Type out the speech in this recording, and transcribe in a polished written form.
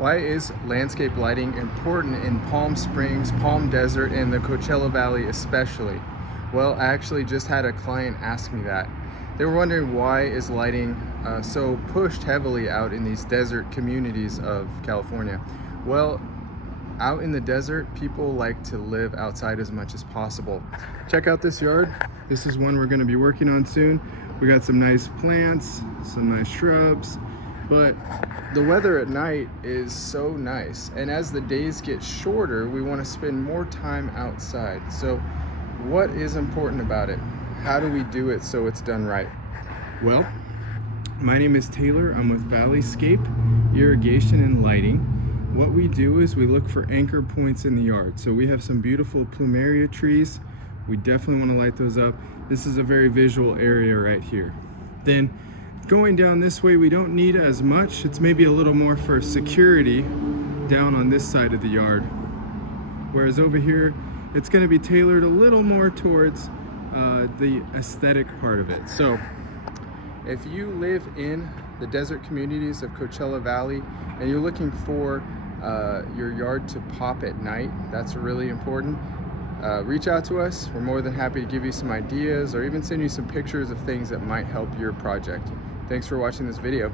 Why is landscape lighting important in Palm Springs, Palm Desert, and the Coachella Valley especially? Well, I actually just had a client ask me that. They were wondering, why is lighting so pushed heavily out in these desert communities of California? Well, out in the desert, people like to live outside as much as possible. Check out this yard. This is one we're going to be working on soon. We got some nice plants, some nice shrubs, but the weather at night is so nice. And as the days get shorter, we want to spend more time outside. So what is important about it? How do we do it so it's done right? Well, my name is Taylor. I'm with ValleyScape Irrigation and Lighting. What we do is we look for anchor points in the yard. So we have some beautiful plumeria trees. We definitely want to light those up. This is a very visual area right here. Then going down this way, we don't need as much. It's maybe a little more for security down on this side of the yard. Whereas over here, it's going to be tailored a little more towards the aesthetic part of it. So if you live in the desert communities of Coachella Valley and you're looking for your yard to pop at night, that's really important. Reach out to us. We're more than happy to give you some ideas or even send you some pictures of things that might help your project. Thanks for watching this video.